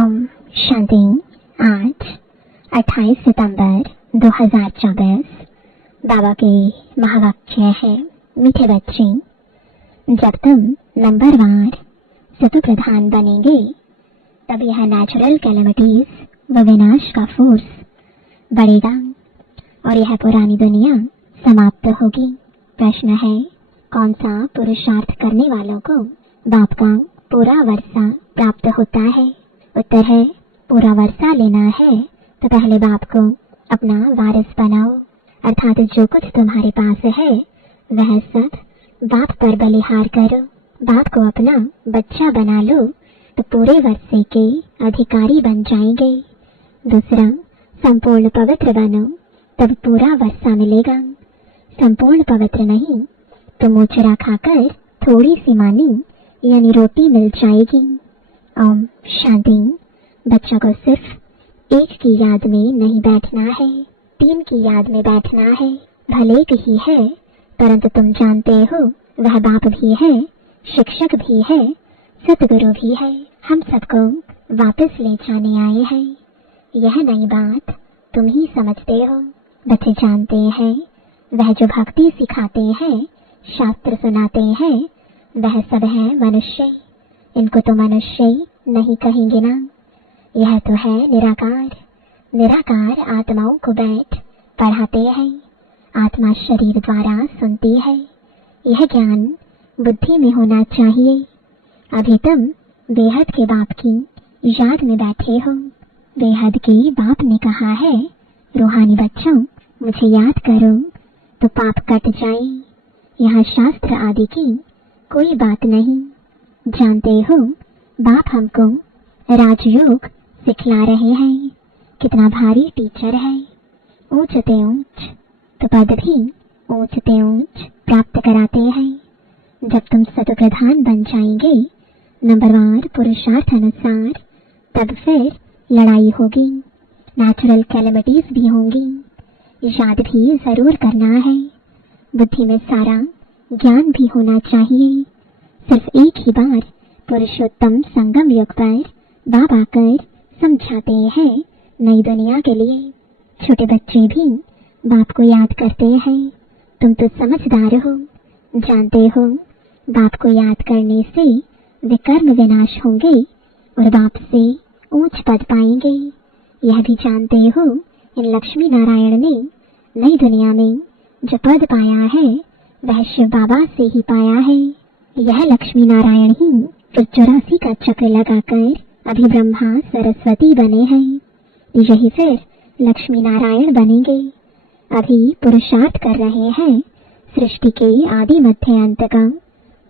ओम शांति। आज 28 सितंबर 2024 बाबा के महावाक्य है, मीठे बच्चे, जब तुम नंबरवार सतु प्रधान बनेंगे तब यह नेचुरल कैलेमिटीज व विनाश का फोर्स बढ़ेगा और यह पुरानी दुनिया समाप्त होगी। प्रश्न है, कौन सा पुरुषार्थ करने वालों को बाप का पूरा वर्षा प्राप्त होता है? उत्तर है, पूरा वर्षा लेना है तो पहले बाप को अपना वारिस बनाओ, अर्थात जो कुछ तुम्हारे पास है वह सब बाप पर बलिहार करो। बाप को अपना बच्चा बना लो तो पूरे वर्षे के अधिकारी बन जाएंगे। दूसरा, संपूर्ण पवित्र बनो तब पूरा वर्षा मिलेगा। संपूर्ण पवित्र नहीं तो मोचरा खाकर थोड़ी सी मानी यानी रोटी मिल जाएगी। ओम शांति। बच्चा को सिर्फ एक की याद में नहीं बैठना है, 3 की याद में बैठना है। भले ही है परंतु तुम जानते हो वह बाप भी है, शिक्षक भी है, सतगुरु भी है। हम सबको वापस ले जाने आए हैं। यह नई बात तुम ही समझते हो। बच्चे जानते हैं वह जो भक्ति सिखाते हैं, शास्त्र सुनाते हैं, वह सब है मनुष्य। इनको तो मनुष्य नहीं कहेंगे ना। यह तो है निराकार। निराकार आत्माओं को बैठ पढ़ाते हैं, आत्मा शरीर द्वारा सुनती है। यह ज्ञान बुद्धि में होना चाहिए। अभी तुम बेहद के बाप की याद में बैठे हो। बेहद के बाप ने कहा है, रूहानी बच्चों मुझे याद करो तो पाप कट जाए। यहाँ शास्त्र आदि की कोई बात नहीं। जानते हो बाप हमको राजयोग सिखला रहे हैं। कितना भारी टीचर है। ऊंचते ऊंच तो पद भी ऊंचते ऊंच प्राप्त कराते हैं। जब तुम सतप्रधान बन जाएंगे नंबरवार पुरुषार्थ अनुसार, तब फिर लड़ाई होगी, नेचुरल कैलेमिटीज भी होंगी। याद भी जरूर करना है। बुद्धि में सारा ज्ञान भी होना चाहिए। सिर्फ एक ही बार पुरुषोत्तम संगम युग पर बाप आकर समझाते हैं नई दुनिया के लिए। छोटे बच्चे भी बाप को याद करते हैं। तुम तो समझदार हो, जानते हो बाप को याद करने से विकर्म विनाश होंगे और बाप से ऊंच पद पाएंगे। यह भी जानते हो इन लक्ष्मी नारायण ने नई दुनिया में जो पद पाया है वह शिव बाबा से ही पाया है। यह लक्ष्मी नारायण ही फिर 84 का चक्र लगाकर अभी ब्रह्मा सरस्वती बने हैं। यही फिर लक्ष्मी नारायण बनेंगे। अभी पुरुषार्थ कर रहे हैं सृष्टि के आदि मध्य अंत का।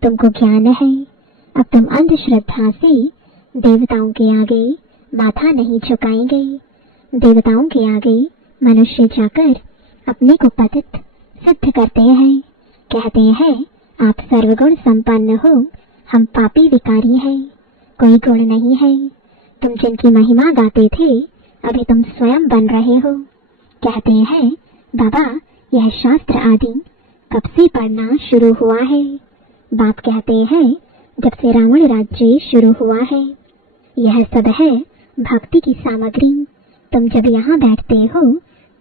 तुमको ज्ञान है। अब तुम अंधश्रद्धा से देवताओं के आगे माथा नहीं झुकाएंगे। देवताओं के आगे मनुष्य जाकर अपने को पतित सिद्ध करते हैं। कहते हैं आप सर्वगुण संपन्न हो, हम पापी विकारी हैं, कोई गुण नहीं है। तुम जिनकी महिमा गाते थे अभी तुम स्वयं बन रहे हो। कहते हैं बाबा यह शास्त्र आदि कब से पढ़ना शुरू हुआ है? बाप कहते हैं जब से रावण राज्य शुरू हुआ है। यह सब है भक्ति की सामग्री। तुम जब यहाँ बैठते हो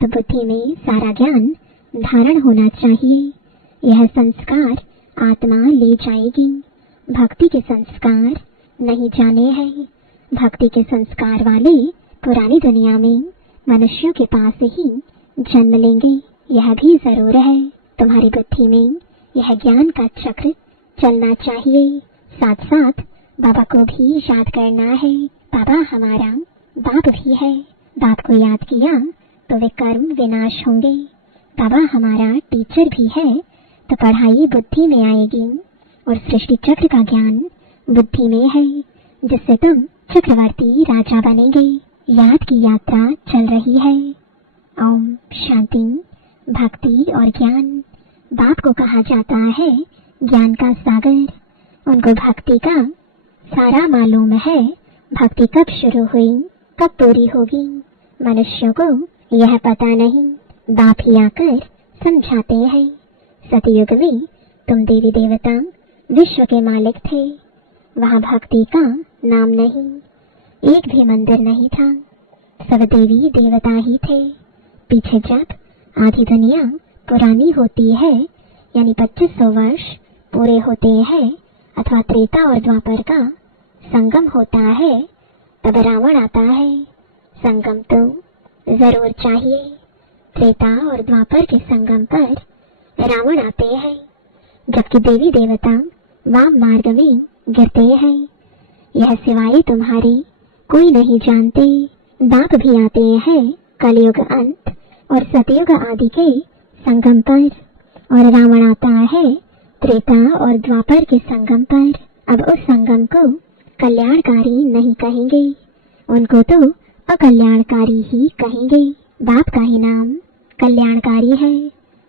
तो बुद्धि में सारा ज्ञान धारण होना चाहिए। यह संस्कार आत्मा ले जाएगी। भक्ति के संस्कार नहीं जाने हैं। भक्ति के संस्कार वाले पुरानी दुनिया में मनुष्यों के पास ही जन्म लेंगे। यह भी जरूर है तुम्हारी बुद्धि में यह ज्ञान का चक्र चलना चाहिए। साथ साथ बाबा को भी याद करना है। बाबा हमारा बाप भी है। बाप को याद किया तो विकर्म विनाश होंगे। बाबा हमारा टीचर भी है तो पढ़ाई बुद्धि में आएगी और सृष्टि चक्र का ज्ञान बुद्धि में है, जिससे तुम चक्रवर्ती राजा बनेंगे। याद की यात्रा चल रही है। ओम शांति। भक्ति और ज्ञान बाप को कहा जाता है ज्ञान का सागर। उनको भक्ति का सारा मालूम है। भक्ति कब शुरू हुई, कब पूरी होगी, मनुष्यों को यह पता नहीं। बाप ही आकर समझाते हैं। सतयुग में तुम देवी देवता विश्व के मालिक थे। वहाँ भक्ति का नाम नहीं। एक भी मंदिर नहीं था, सब देवी देवता ही थे। पीछे जब आधी दुनिया पुरानी होती है, यानी 2500 वर्ष पूरे होते हैं, अथवा त्रेता और द्वापर का संगम होता है, तब रावण आता है। संगम तो जरूर चाहिए। त्रेता और द्वापर के संगम पर रावण आते हैं, जबकि देवी देवता वाम मार्ग में गिरते हैं। यह सिवाय तुम्हारी कोई नहीं जानते। बाप भी आते हैं कलयुग अंत और सतयुग आदि के संगम पर, और रावण आता है त्रेता और द्वापर के संगम पर। अब उस संगम को कल्याणकारी नहीं कहेंगे, उनको तो अकल्याणकारी ही कहेंगे। बाप का ही नाम कल्याणकारी है।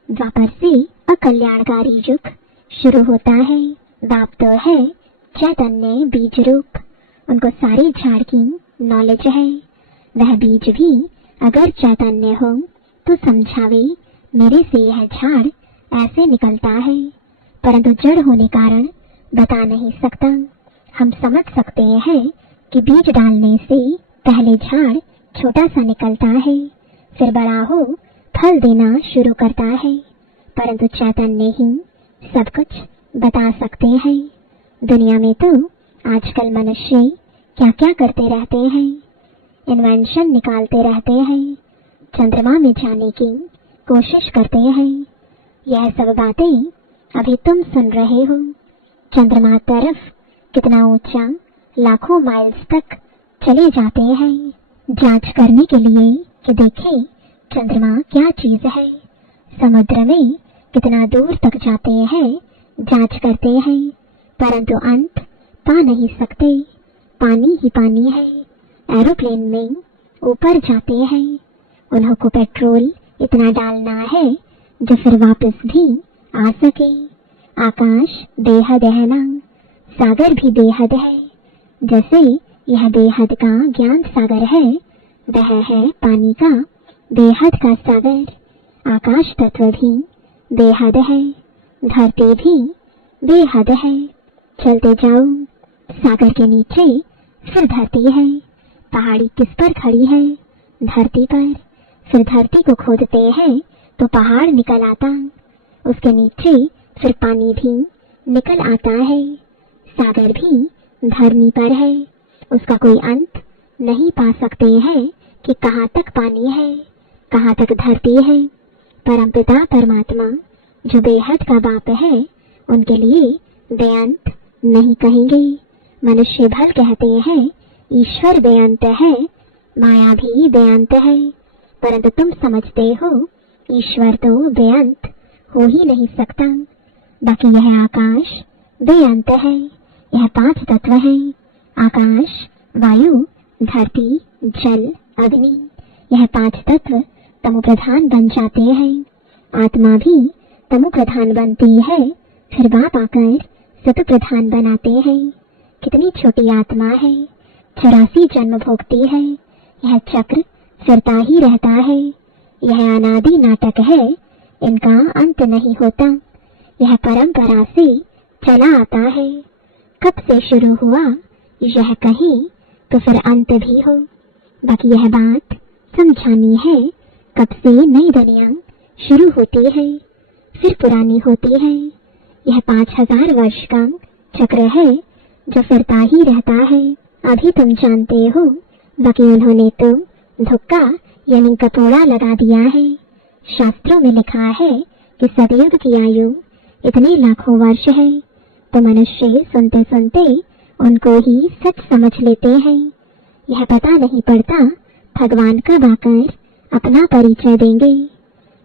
द्वापर से अकल्याणकारी युग शुरू होता है। बाप तो है चैतन्य बीज रूप, उनको सारे झाड़ की नॉलेज है। वह बीज भी अगर चैतन्य हो तो समझावे मेरे से यह झाड़ ऐसे निकलता है, परंतु जड़ होने कारण बता नहीं सकता। हम समझ सकते हैं कि बीज डालने से पहले झाड़ छोटा सा निकलता है, फिर बड़ा हो फल देना शुरू करता है, परंतु चैतन्य ही सब कुछ बता सकते हैं। दुनिया में तो आजकल मनुष्य क्या क्या करते रहते हैं, इन्वेंशन निकालते रहते हैं, चंद्रमा में जाने की कोशिश करते हैं। यह सब बातें अभी तुम सुन रहे हो। चंद्रमा तरफ कितना ऊंचा लाखों माइल्स तक चले जाते हैं जांच करने के लिए कि देखें चंद्रमा क्या चीज है। समुद्र में कितना दूर तक जाते हैं जांच करते हैं, परंतु अंत पा नहीं सकते। पानी ही पानी है। एरोप्लेन में ऊपर जाते हैं, उन्हों को पेट्रोल इतना डालना है जो फिर वापस भी आ सके। आकाश बेहद है ना, सागर भी बेहद है। जैसे यह बेहद का ज्ञान सागर है, वह है पानी का बेहद का सागर। आकाश तत्व भी बेहद है, धरती भी बेहद है। चलते जाओ, सागर के नीचे फिर धरती है। पहाड़ी किस पर खड़ी है? धरती पर। फिर धरती को खोदते हैं तो पहाड़ निकल आता, उसके नीचे फिर पानी भी निकल आता है। सागर भी धरनी पर है, उसका कोई अंत नहीं पा सकते हैं कि कहाँ तक पानी है, कहाँ तक धरती है। परमपिता परमात्मा जो बेहद का बाप है, उनके लिए बेअंत नहीं कहेंगे। मनुष्य भल कहते हैं ईश्वर बेअंत है, माया भी बेअंत है, परंतु तुम समझते हो ईश्वर तो बेअंत हो ही नहीं सकता। बाकी यह आकाश बेअंत है। यह 5 तत्व है, आकाश, वायु, धरती, जल, अग्नि। यह 5 तत्व तमो प्रधान बन जाते हैं। आत्मा भी तमो प्रधान बनती है, फिर बाप आकर सत प्रधान बनाते हैं। कितनी छोटी आत्मा है, 84 जन्म भोगती है। यह चक्र फिरता ही रहता है। यह अनादि नाटक है, इनका अंत नहीं होता। यह परंपरा से चला आता है। कब से शुरू हुआ यह कहीं तो फिर अंत भी हो। बाकी यह बात समझानी है, कब से नई दुनिया शुरू होती है फिर पुरानी होती है। यह 5000 वर्ष का चक्र है जो फिरता ही रहता है। अभी तुम जानते हो, बाकी उन्होंने तो धुक्का यानी कपोड़ा लगा दिया है। शास्त्रों में लिखा है कि सतयुग की आयु इतने लाखों वर्ष है, तो मनुष्य सुनते सुनते उनको ही सच समझ लेते हैं। यह पता नहीं पड़ता भगवान कब आकर अपना परिचय देंगे।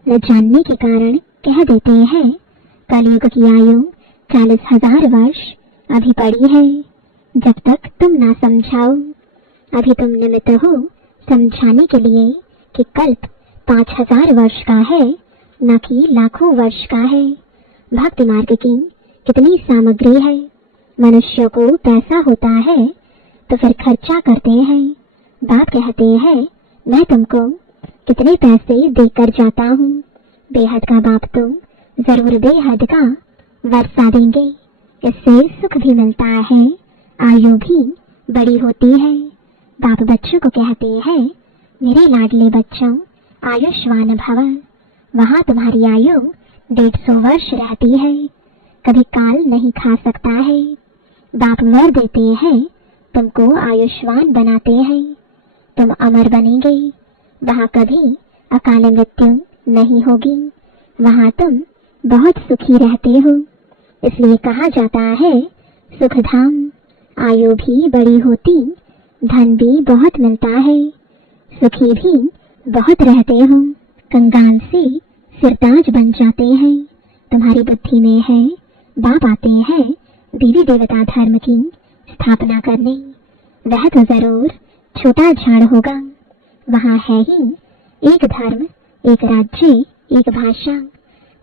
न जानने के कारण कह देते हैं कलयुग की आयु 40,000 वर्ष अभी पड़ी है। जब तक तुम ना समझाओ, अभी तुम निमित्त हो समझाने के लिए कि कल्प 5000 वर्ष का है, न कि लाखों वर्ष का है। भक्ति मार्ग की कितनी सामग्री है। मनुष्यों को पैसा होता है तो फिर खर्चा करते हैं। बाप कहते हैं मैं तुमको कितने पैसे देकर जाता हूँ। बेहद का बाप तो जरूर बेहद का वर्षा देंगे। इससे सुख भी मिलता है, आयु भी बड़ी होती है। बाप बच्चों को कहते हैं, मेरे लाडले बच्चों, आयुष्मान भव। वहाँ तुम्हारी आयु 150 वर्ष रहती है, कभी काल नहीं खा सकता है। बाप वर देते हैं, तुमको आयुष्मान बनाते हैं, तुम अमर बनेंगे। वहाँ कभी अकाल मृत्यु नहीं होगी, वहाँ तुम बहुत सुखी रहते हो। इसलिए कहा जाता है सुखधाम। आयु भी बड़ी होती, धन भी बहुत मिलता है, सुखी भी बहुत रहते हो, कंगाल से सिरताज बन जाते हैं। तुम्हारी बुद्धि में है, बाप आते हैं देवी देवता धर्म की स्थापना करने। वह तो जरूर छोटा झाड़ होगा, वहाँ है ही एक धर्म, एक राज्य, एक भाषा।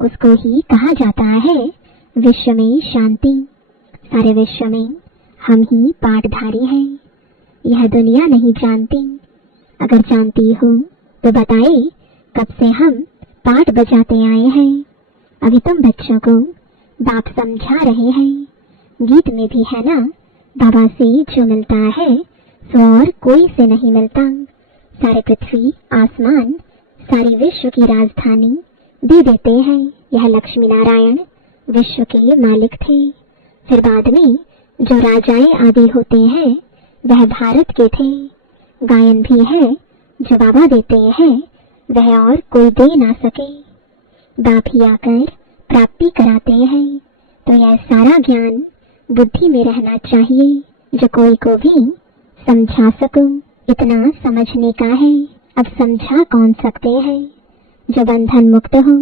उसको ही कहा जाता है विश्व में शांति। सारे विश्व में हम ही पाठधारी हैं, यह दुनिया नहीं जानती। अगर जानती हो तो बताए कब से हम पाठ बजाते आए हैं। अभी तुम बच्चों को बाप समझा रहे हैं। गीत में भी है ना, बाबा से जो मिलता है सो और कोई से नहीं मिलता। सारे पृथ्वी आसमान, सारी विश्व की राजधानी दे देते हैं। यह लक्ष्मी नारायण विश्व के मालिक थे। फिर बाद में जो राजाएं आदि होते हैं वह भारत के थे। गायन भी है जो बाबा देते हैं, वह और कोई दे ना सके। बाप ही आकर प्राप्ति कराते हैं। तो यह सारा ज्ञान बुद्धि में रहना चाहिए, जो कोई को भी समझा सको। इतना समझने का है, अब समझा कौन सकते हैं जो बंधन मुक्त हो।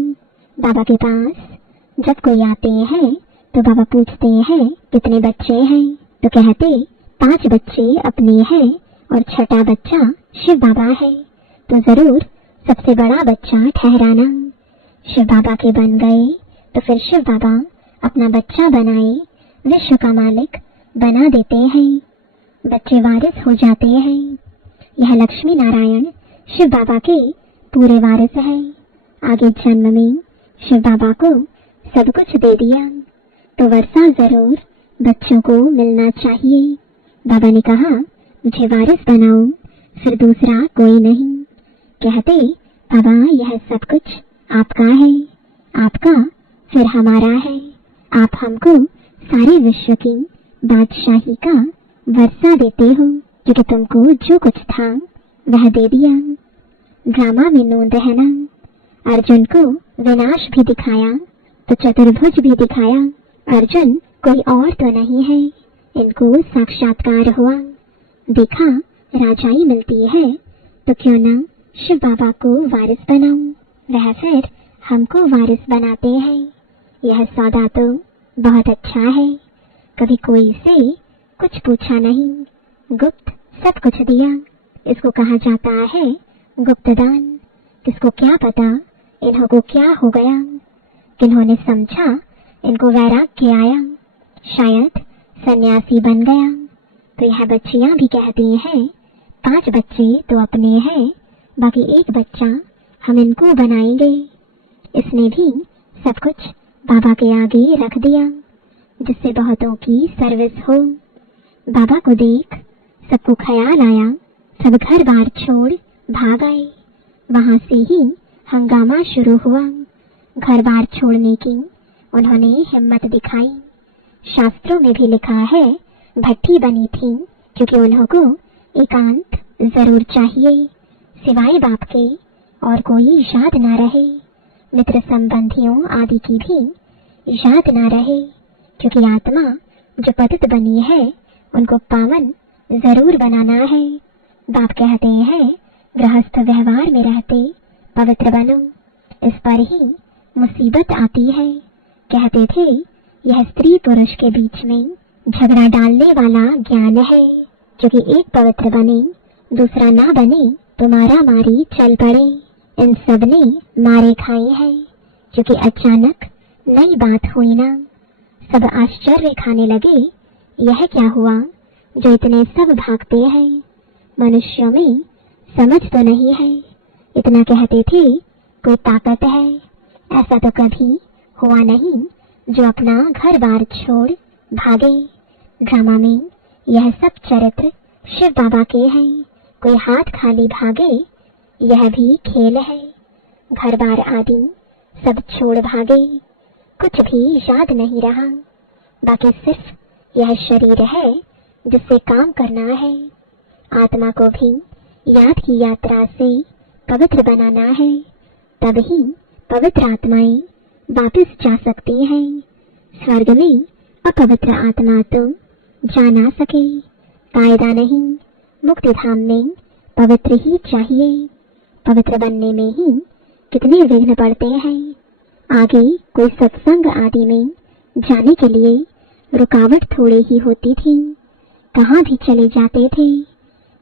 बाबा के पास जब कोई आते हैं तो बाबा पूछते हैं कितने बच्चे हैं, तो कहते 5 बच्चे अपने हैं और छठा बच्चा शिव बाबा है। तो जरूर सबसे बड़ा बच्चा ठहराना। शिव बाबा के बन गए तो फिर शिव बाबा अपना बच्चा बनाए विश्व का मालिक बना देते हैं। बच्चे वारिस हो जाते हैं। यह लक्ष्मी नारायण शिव बाबा के पूरे वारिस है। आगे जन्म में शिव बाबा को सब कुछ दे दिया, तो वर्षा जरूर बच्चों को मिलना चाहिए। बाबा ने कहा मुझे वारिस बनाओ, फिर दूसरा कोई नहीं। कहते बाबा यह सब कुछ आपका है, आपका फिर हमारा है। आप हमको सारे विश्व की बादशाही का वर्षा देते हो, क्योंकि तुमको जो कुछ था वह दे दिया। ड्रामा में नोंद है ना, अर्जुन को विनाश भी दिखाया तो चतुर्भुज भी दिखाया। अर्जुन कोई और तो नहीं है, इनको साक्षात्कार हुआ। देखा राजाई मिलती है तो क्यों ना शिव बाबा को वारिस बनाऊं, वह फिर हमको वारिस बनाते हैं। यह सौदा तो बहुत अच्छा है। कभी कोई से कुछ पूछा नहीं, गुप्त सब कुछ दिया। इसको कहा जाता है गुप्त दान। किसको क्या पता इन्हों को क्या हो गया, किन्होंने समझा इनको वैराग्य आया, शायद सन्यासी बन गया। तो यह बच्चियां भी कहती हैं 5 बच्चे तो अपने हैं, बाकी एक बच्चा हम इनको बनाएंगे। इसने भी सब कुछ बाबा के आगे रख दिया, जिससे बहुतों की सर्विस हो। बाबा को देख सबको ख्याल आया, सब घर बार छोड़ भाग आए। वहां से ही हंगामा शुरू हुआ। घर बार छोड़ने की उन्होंने हिम्मत दिखाई। शास्त्रों में भी लिखा है भट्टी बनी थी, क्योंकि उन्होंने एकांत जरूर चाहिए, सिवाय बाप के और कोई याद ना रहे। मित्र संबंधियों आदि की भी याद ना रहे, क्योंकि आत्मा जो पतित बनी है उनको पावन जरूर बनाना है। बाप कहते हैं गृहस्थ व्यवहार में रहते पवित्र बनो, इस पर ही मुसीबत आती है। कहते थे यह स्त्री पुरुष के बीच में झगड़ा डालने वाला ज्ञान है, क्योंकि एक पवित्र बने दूसरा ना बने तो मारा मारी चल पड़े। इन सब ने मारे खाए हैं, क्योंकि अचानक नई बात हुई ना। सब आश्चर्य खाने लगे, यह क्या हुआ जो इतने सब भागते हैं। मनुष्यों में समझ तो नहीं है। इतना कहते थे कोई ताकत है, ऐसा तो कभी हुआ नहीं जो अपना घर बार छोड़ भागे। ड्रामा में यह सब चरित्र शिव बाबा के हैं। कोई हाथ खाली भागे, यह भी खेल है। घर बार आदि सब छोड़ भागे, कुछ भी याद नहीं रहा, बाकी सिर्फ यह शरीर है जिससे काम करना है। आत्मा को भी याद की यात्रा से पवित्र बनाना है, तब ही पवित्र आत्माएं वापस जा सकती हैं। स्वर्ग में अपवित्र आत्मा तो जा ना सके। कायदा नहीं, मुक्ति धाम में पवित्र ही चाहिए। पवित्र बनने में ही कितने विघ्न पड़ते हैं। आगे कोई सत्संग आदि में जाने के लिए रुकावट थोड़ी ही होती थी, कहाँ भी चले जाते थे।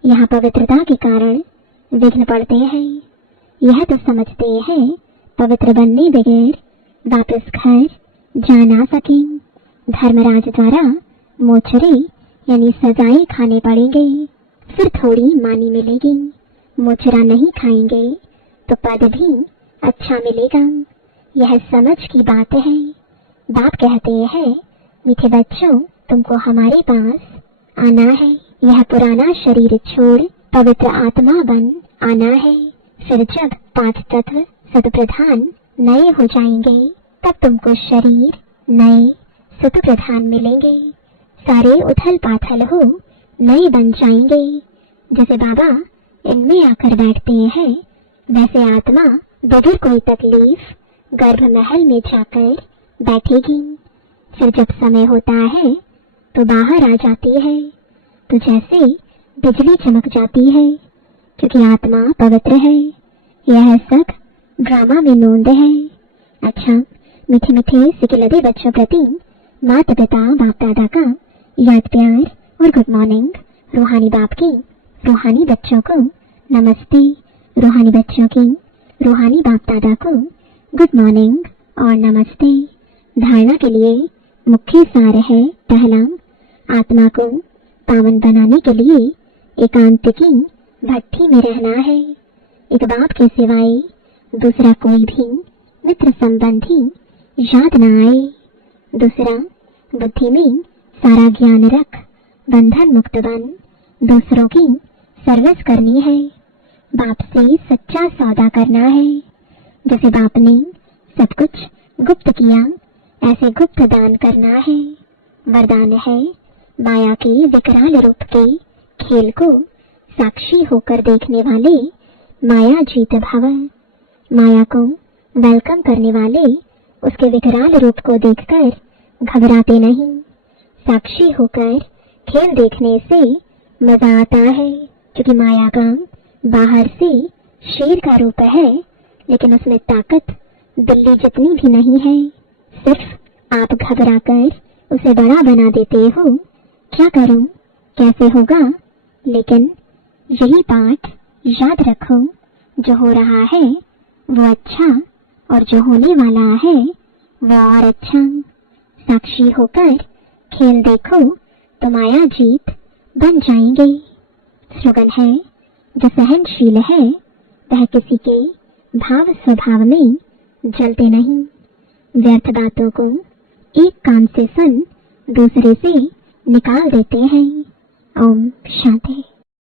यहाँ पवित्रता के कारण विघ्न पड़ते हैं। यह तो समझते हैं पवित्र बनने बगैर वापस घर जा ना सके। धर्मराज द्वारा मोचरे यानी सजाएं खाने पड़ेंगे, फिर थोड़ी मानी मिलेगी। मोचरा नहीं खाएंगे तो पद भी अच्छा मिलेगा। यह समझ की बात है। बाप कहते हैं, मीठे बच्चों, तुमको हमारे पास आना है। यह पुराना शरीर छोड़ पवित्र आत्मा बन आना है। फिर जब 5 तत्व सतप्रधान नए हो जाएंगे, तब तुमको शरीर नए सतप्रधान मिलेंगे। सारे उथल पाथल हो नए बन जाएंगे। जैसे बाबा इनमें आकर बैठते हैं, वैसे आत्मा बगैर कोई तकलीफ गर्भ महल में जाकर बैठेगी। फिर जब समय होता है तो बाहर आ जाती है, तो जैसे बिजली चमक जाती है, क्योंकि आत्मा पवित्र है। यह सब ड्रामा में नोंद है। अच्छा, मीठे मीठे सिकिलदे बच्चों प्रति माता पिता बाप दादा का याद प्यार और गुड मॉर्निंग। रूहानी बाप की रूहानी बच्चों को नमस्ते। रूहानी बच्चों की रूहानी बाप दादा को गुड मॉर्निंग और नमस्ते। धारणा के लिए मुख्य सार है, पहला, आत्मा को पावन बनाने के लिए एकांत की भट्टी में रहना है। एक बाप के सिवाय दूसरा कोई भी मित्र संबंधी याद न आए। दूसरा, बुद्धि में सारा ज्ञान रख बंधन मुक्त बन दूसरों की सर्विस करनी है। बाप से सच्चा सौदा करना है। जैसे बाप ने सब कुछ गुप्त किया, ऐसे गुप्त दान करना है। वरदान है, माया के विकराल रूप के खेल को साक्षी होकर देखने वाले माया जीत भव। माया को वेलकम करने वाले उसके विकराल रूप को देखकर घबराते नहीं। साक्षी होकर खेल देखने से मजा आता है, क्योंकि माया का बाहर से शेर का रूप है, लेकिन उसमें ताकत बिल्ली जितनी भी नहीं है। सिर्फ आप घबराकर उसे बड़ा बना देते हो। क्या करूं, कैसे होगा? लेकिन यही पाठ याद रखो, जो हो रहा है वो अच्छा, और जो होने वाला है वो और अच्छा। साक्षी होकर खेल देखो तो माया जीत बन जाएंगे। स्लोगन है, जो सहनशील है वह किसी के भाव स्वभाव में जलते नहीं। व्यर्थ बातों को एक कान से सुन दूसरे से निकाल देते हैं। ओम शांति।